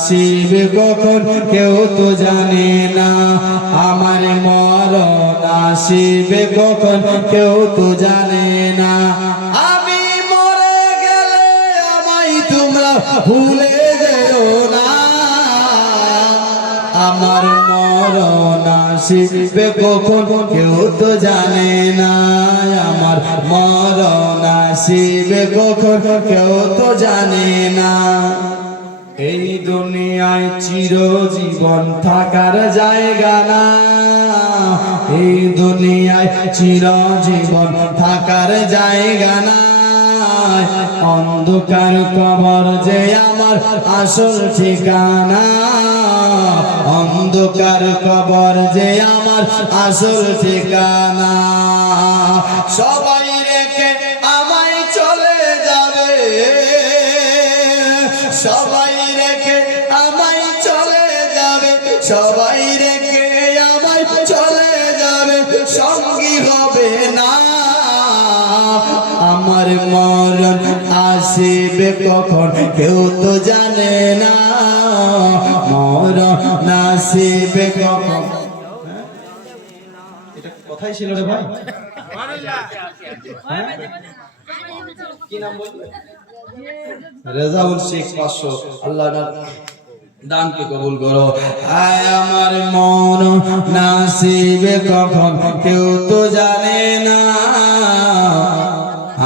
নাসিব কখন কেউ তো জানে না, আমার মরণ আসিবে কখন কেউ তো জানে না। আমি মরে গেলে আমায় তোমরা ভুলে যেও না, আমার মরণ আসিবে কখন কেউ তো জানে না, আমার মরণ আসিবে কখন কেউ তো জানে না। এই দুনিয়ায় চিরজীবন থাকার জায়গা না, এই দুনিয়ায় চিরজীবন থাকার জায়গা না। অন্ধকার কবর যে আমার আসল ঠিকানা, অন্ধকার কবর যে আমার আসল ঠিকানা। সবাই রেখে আমায় চলে যাবে, সবাই রেখে আমায় চলে যাবে, সবাই রেখে আমায় চলে যাবে, সঙ্গী হবে না। আমার মরণ আসিবে কখন কেউ তো জানে না, মরণ আসিবে কখন। এটা কথাই ছিল রে ভাই। কি নাম বলবে? রেজাউল শেখ 500। আল্লাহ দানকে কবুল করো। আয় আমার মন নাসিবে কখন কেউ তো জানে না,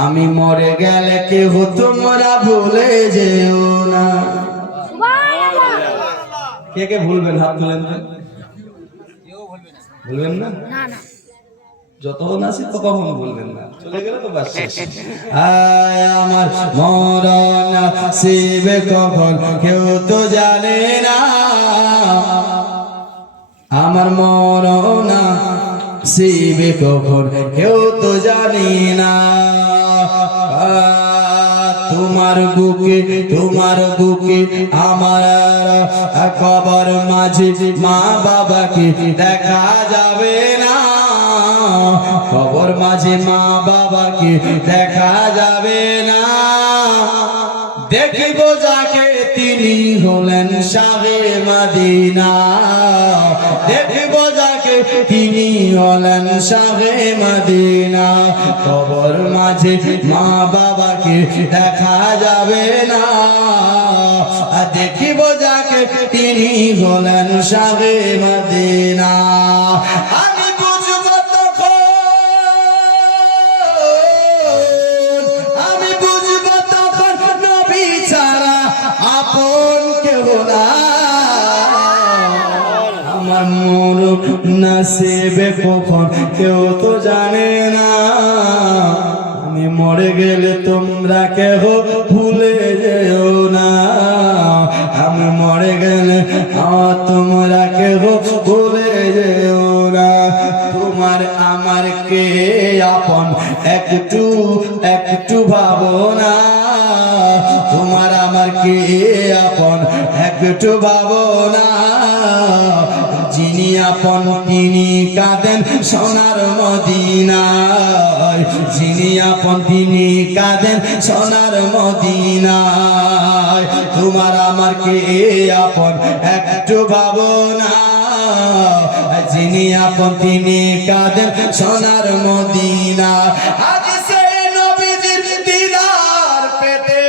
আমি মরে গেলে কেউ তোমরা ভুলে যেও না। কে কে ভুলবেন হাত তুলেন তো। ভুলবেন না? যতক্ষণ আছি ততক্ষণ বলবেন না, চলে গেলে তো বাস শেষ। আয় আমার মরণ আসিবে কখন কেউ তো জানে না, আমার মরণ আসিবে কখন কেউ তো জানি না। তোমার বুকে আমার কবর মাঝে মা বাবাকে দেখা যাবে না, কবর মাঝে মা বাবাকে দেখা যাবে না। দেখিব যাকে তিনি হলেন শাহে মদিনা, দেখিব যাকে তিনি হলেন শাহে মদিনা। কবর মাঝে মা বাবাকে দেখা যাবে না, দেখিব যাকে তিনি হলেন শাহে মদিনা। আমি বুঝব তখন, আমি বুঝব তখন নবী ছাড়া আপন কেউ না। আমার মরণ নাসিবে কখন কেউ তো জানে না, আমি মরে গেলে তোমরা কেহ ভুলে যেও না, আমি মরে গেলে তোমরা কেহ ভুলে যেও না। তোমার আমার কে আপন একটু একটু ভাবনা, তোমার আমার কে আপন একটু ভাবনা। যিনি আপন তিনি কাঁদেন সোনার মদিনায়, যিনি আপন তিনি কাঁদেন সোনার মদিনায়। তোমার আমার কে আপন একটু ভাবনা, যিনি আপন তিনি কাঁদেন সোনার মদিনা। আজ সেই নবীজির দিদার পেতে,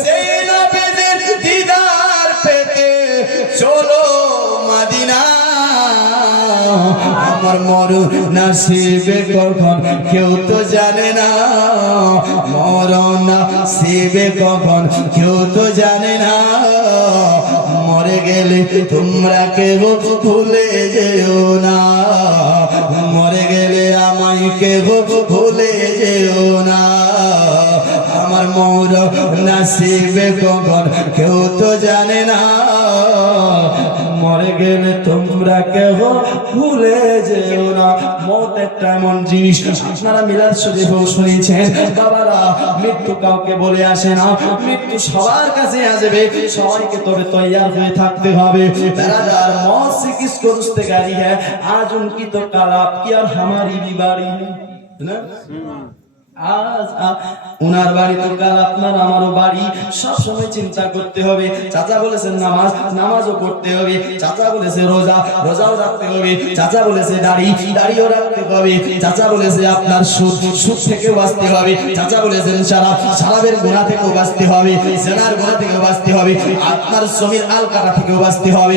সেই নবীজির দিদার পেতে চলো মদিনা। আমার মরণ নাসিবে কখন কেউ তো জানে না, মরণ নাসিবে কখন কেউ তো জানে না। মরে গেলে তোমরা কেউ ভুলে যেও না, মরে গেলে আমায় কেউ ভুলে যেও না। আমার মরণ নাসিবে কখন কেউ তো জানে না, মরে গেলে তোমরা কেউ ভুলে যেও না। মত একটা এমন জিনিস, আপনারা মিলাদ শরীফেও শুনেছেন বাবারা, মৃত্যু কাউকে বলে আসে না, মৃত্যু সবার কাছে আসবে, সবাইকে তবে তৈয়ার হয়ে থাকতে হবে। বেরাদার मौत से किसको रुस्तगारी है, आज उनकी तो कल आपकी और हमारी भी बारी है ना। উনার বাড়ি তো কাল আপনার আমারও বাড়ি, সব সময় চিন্তা করতে হবে। চাচা বলেছেন নামাজ, নামাজও করতে হবে। চাচা বলেছে রোজা, রোজাও রাখতে হবে। চাচা বলেছে দাড়িও রাখতে হবে। চাচা বলেছে আপনার সুদ থেকেও বাঁচতে হবে। চাচা বলেছেন শারাবের গুনাহ থেকেও বাঁচতে হবে, জেনার গুনাহ থেকেও বাঁচতে হবে, আপনার জমির আলকাটা থেকেও বাঁচতে হবে,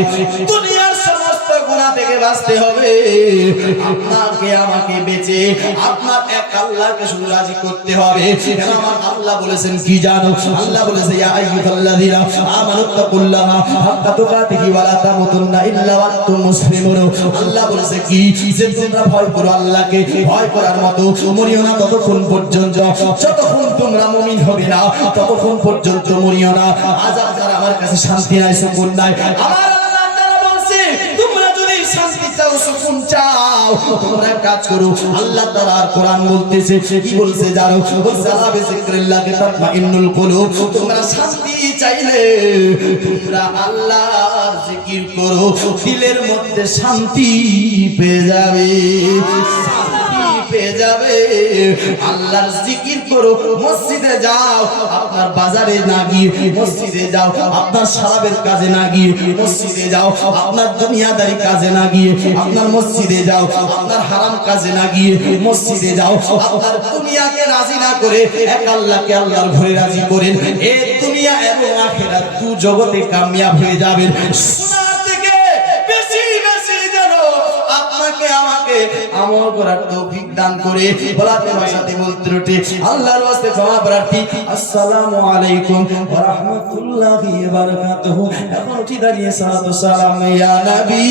দুনিয়ার সমস্ত গুনাহ থেকে বাঁচতে হবে। আপনাকে আমাকে বেঁচে আপনার এক আল্লাহকে শুধু রাজি করতে হবে। আমার আল্লাহ বলেছেন কি জানো? আল্লাহ বলেছে ইয়া আইয়ুহাল্লাযীনা আমানুত্তাকুল্লাহা হাক্কা তুকাতিহি ওয়া লা তামুতুন্না ইল্লা ওয়া আনতুম মুসলিমুন। আল্লাহ বলেছে কি যে তোমরা ভয় করো আল্লাহকে, ভয় করার মতো মরিও না ততক্ষণ পর্যন্ত যতক্ষণ তোমরা মুমিন হবে না, ততক্ষণ পর্যন্ত মরিও না। আযাব দ্বারা আমার কাছে শান্তি নাই, সুকুন নাই। আমার আল্লাহ তাআলা বলছে তোমরা যদি শান্তি চাও, সুকুন চাও, তোমরা কাজ করো। আল্লাহ তাআলা কোরআন বলতেছে, কি বলছে জানো? বলছে আলা বিযিকরিল্লাহি তাতমাইন্নুল কুলুব। তোমরা শান্তি চাইলে তোমরা আল্লাহর জিকির করো, দিলের মধ্যে শান্তি পেয়ে যাবে, পেয়ে যাবে। আল্লাহর জিকির করো, মসজিদে যাও, আপনার বাজারে না গিয়ে মসজিদে যাও, আপনার শারাবের কাজে না গিয়ে মসজিদে যাও, আপনার দুনিয়াদারি কাজে না গিয়ে আপনার মসজিদে যাও, আপনার হারাম কাজে না গিয়ে মসজিদে যাও। আপনার দুনিয়াকে রাজি না করে এক আল্লাহকে আল্লাহর ঘরে রাজি করেন, এই দুনিয়া এবং আখিরাত দু জগতে কামিয়াব হয়ে যাবেন। সোনার থেকে বেশি বেশি যেন আপনাকে আমাকে আমল করার তৌফিক দান করে। বলাতে ভাষাতে বলতে রুটি আল্লাহর ওয়াস্তে ক্ষমা প্রার্থী। আসসালামু আলাইকুম ওয়া রাহমাতুল্লাহি ওয়া বারাকাতুহু। এখন উঠি দাঁড়িয়ে সালাতু সালাম ইয়া নবী।